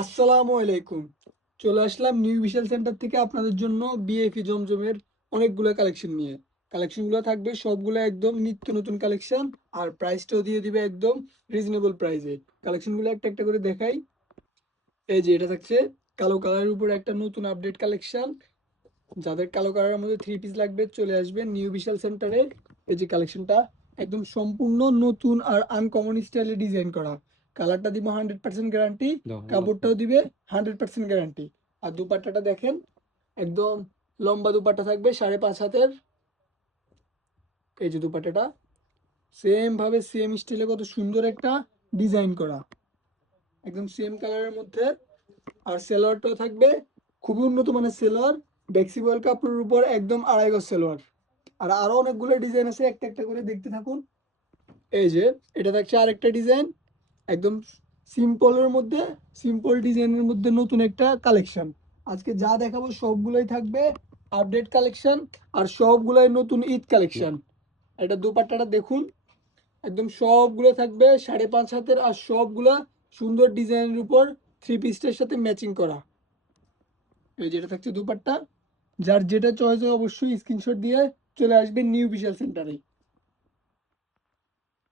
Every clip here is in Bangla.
আসসালামু আলাইকুম। চলে আসলাম নিউ বিশাল সেন্টার থেকে আপনাদের জন্য বিএফি জমজমের অনেকগুলো কালেকশন নিয়ে। কালেকশনগুলো থাকবে সবগুলো একদম নিত্য নতুন কালেকশন, আর প্রাইসটাও দিয়ে দিবে একদম রিজনেবল প্রাইসে। কালেকশনগুলো একটা একটা করে দেখাই। এই যে এটা থাকছে কালো কালারের উপর একটা নতুন আপডেট কালেকশন। যাদের কালো কালারের মধ্যে থ্রি পিস লাগবে চলে আসবেন নিউ বিশাল সেন্টারে। এই যে কালেকশনটা একদম সম্পূর্ণ নতুন আর আনকমন স্টাইলে ডিজাইন করা। কালারটা দিব 100% গ্যারান্টি, কাপড়টাও দিবে 100% গ্যারান্টি। আর দুপাট্টাটা দেখেন, একদম লম্বা দুপাট্টা থাকবে 5.5 হাতের। এই যে দুপাট্টাটা সেম ভাবে সেম স্টাইলে কত সুন্দর একটা ডিজাইন করা, একদম সেম কালারের মধ্যে। আর সেলোয়ারটাও থাকবে খুবই উন্নত মানের সেলোয়ার, ফ্লেক্সিবল কাপড়ের উপর একদম 2.5 গজ সেলোয়ার। আর আরো অনেকগুলো ডিজাইন আছে, একটা একটা করে দেখতে থাকুন। এই যে এটা থাকছে আরেকটা ডিজাইন, একদম সিম্পলের মধ্যে, সিম্পল ডিজাইনের মধ্যে নতুন একটা কালেকশন। আজকে যা দেখাবো সবগুলোই থাকবে আপডেট কালেকশন, আর সবগুলোই নতুন ঈদ কালেকশন। এটা দুপাট্টাটা দেখুন, একদম সবগুলো থাকবে 5.5 হাতের, আর সবগুলা সুন্দর ডিজাইনের উপর থ্রি পিসটার সাথে ম্যাচিং করা। এই যেটা থাকছে দুপাট্টা। যার যেটা চয়েস হয় অবশ্যই স্ক্রিনশট দিয়ে চলে আসবেন নিউ বিশাল সেন্টারে।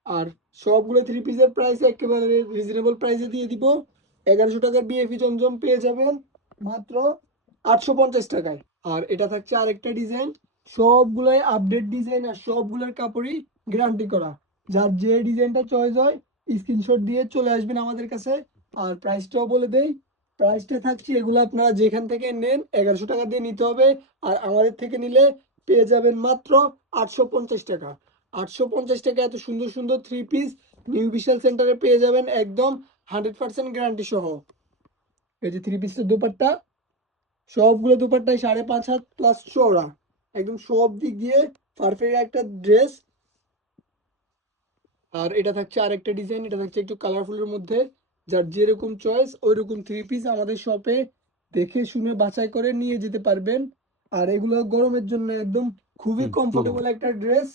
আর সবগুলো থ্রি পিসের প্রাইস একেবারে রিজনেবল প্রাইসে দিয়ে দিব। 1100 টাকার বিএফি জমজম পেয়ে যাবেন মাত্র 850 টাকায়। আর এটা থাকছে আরেকটা ডিজাইন, সবগুলাই আপডেট ডিজাইন, আর সবগুলোর কাপড়ই গ্যারান্টি করা। যার যে ডিজাইনটা চয়েস হয় স্ক্রিনশট দিয়ে চলে আসবেন আমাদের কাছে। আর প্রাইসটাও বলে দেই, প্রাইসটা থাকছে এগুলো আপনারা যেখান থেকে নেন 1100 টাকা দিয়ে নিতে হবে, আর আমাদের থেকে নিলে পেয়ে যাবেন মাত্র 850 টাকা। 850 টাকা এত সুন্দর সুন্দর থ্রি পিস নিউ বিশাল সেন্টারে পেয়ে যাবেন একদম 100% গ্যারান্টি সহ। এই যে থ্রি পিসের দুপাট্টা, সবগুলো দুপাট্টায় 5.5 হাত প্লাস চওড়া, একদম সব দিক দিয়ে পারফেক্ট একটা ড্রেস। আর এটা থাকছে আরেকটা ডিজাইন, এটা থাকছে একটু কালারফুলের মধ্যে। যার যেরকম চয়েস ওই রকম থ্রি পিস আমাদের শপে দেখে শুনে বাছাই করে নিয়ে যেতে পারবেন। আর এগুলো গরমের জন্য একদম খুবই কমফোর্টেবল একটা ড্রেস।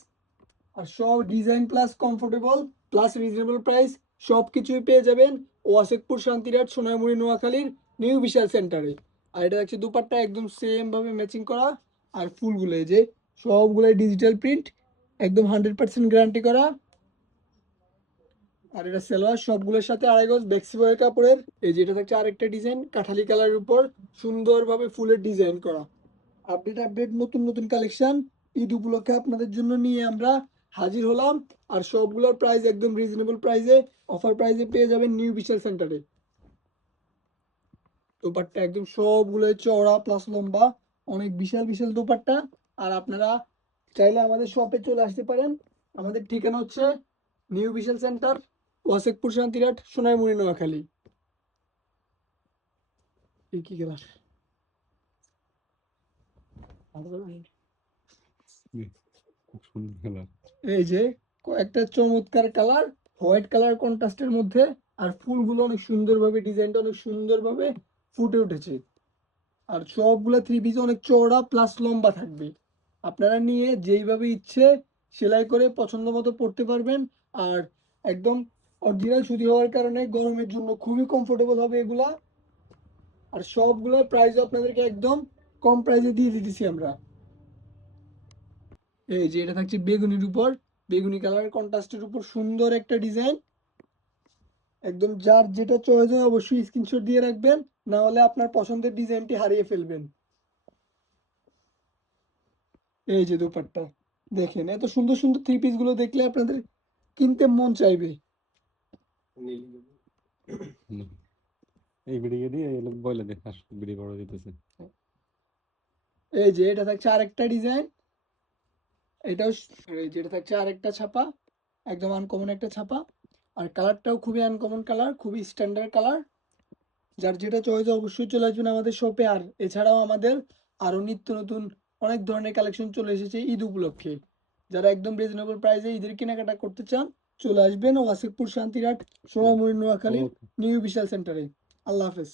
আর সব design plus comfortable plus reasonable price সব কিছুই পেয়ে যাবেন ওয়াসেকপুর শান্তিরাট সোনাইমুড়ি নোয়াখালীর নিউ বিশাল সেন্টারে। আর এটা হচ্ছে দুপাট্টা একদম সেম ভাবে ম্যাচিং করা, আর ফুলগুলো এই যে সবগুলাই ডিজিটাল প্রিন্ট, একদম 100% গ্যারান্টি করা। আর এটা সেলোয়ার সবগুলোর সাথে 2.5 গজ বেক্সিবয়ের কাপড়ের। এই যে এটা থাকছে আরেকটা ডিজাইন কাঠালি কালারের উপর সুন্দরভাবে ফুলের ডিজাইন করা। আপডেট আপডেট নতুন নতুন কালেকশন ঈদ উপলক্ষে আপনাদের জন্য নিয়ে আমরা হাজির হলাম। আর সবগুলোর প্রাইস একদম রিজনেবল প্রাইসে, অফার প্রাইসে পেয়ে যাবেন নিউ বিশাল সেন্টারে। দোপাট্টা একদম সবগুলো চওড়া প্লাস লম্বা, অনেক বিশাল বিশাল দোপাট্টা। আর আপনারা চাইলে আমাদের শপে চলে আসতে পারেন। আমাদের ঠিকানা হচ্ছে নিউ বিশাল সেন্টার, ওয়াসেকপুর শান্তিরাট সোনাইমুড়ি নোয়াখালী। এই কি গেলাস খুব সুন্দর কালার। এই যে একটা চমৎকার কালার, হোয়াইট কালার কন্ট্রাস্টের মধ্যে। আর ফুলগুলো অনেক সুন্দরভাবে, ডিজাইনটা অনেক সুন্দরভাবে ফুটে উঠেছে। আর সবগুলো থ্রি পিস অনেক চওড়া প্লাস লম্বা থাকবে। আপনারা নিয়ে যেইভাবে ইচ্ছে সেলাই করে পছন্দ মতো পরতে পারবেন। আর একদম অরিজিনাল সুতি হওয়ার কারণে গরমের জন্য খুবই কমফোর্টেবল হবে এগুলা। আর সবগুলোর প্রাইস আপনাদেরকে একদম কম প্রাইসে দিয়ে দিতেছি আমরা। এই যে এটা থাকছে বেগুনির উপর, বেগুনি কালার কন্ট্রাস্টের উপর সুন্দর একটা ডিজাইন। একদম যার যেটা চয়েস হয় অবশ্যই স্ক্রিনশট দিয়ে রাখবেন, না হলে আপনার পছন্দের ডিজাইনটি হারিয়ে ফেলবেন। এই যে দোপাট্টা দেখেন, এত সুন্দর সুন্দর থ্রি পিস গুলো দেখলে আপনাদের কিনতে মন চাইবে। এই বিড়ি দিয়ে এই লোক বলে দে হাস বিড়ি বড় দিতেছে। এই যে এটা থাকছে আরেকটা ডিজাইন, এটাও এই যে এটা থাকছে আরেকটা ছাপা, একদম আনকমন একটা ছাপা। আর কালারটাও খুবই আনকমন কালার, খুবই স্ট্যান্ডার্ড কালার। যার যেটা চয়েস অবশ্যই চলে আসবেন আমাদের শপে। আর এছাড়াও আমাদের আরো নিত্য নতুন অনেক ধরনের কালেকশন চলে এসেছে ঈদ উপলক্ষে। যারা একদম রিজনেবল প্রাইসে ঈদের কেনাকাটা করতে চান চলে আসবেন ওয়াসিকপুর শান্তিরাট সোনামুড়ি নোয়াখালী ওকে। নিউ বিশাল সেন্টারে। আল্লাহ হাফেজ।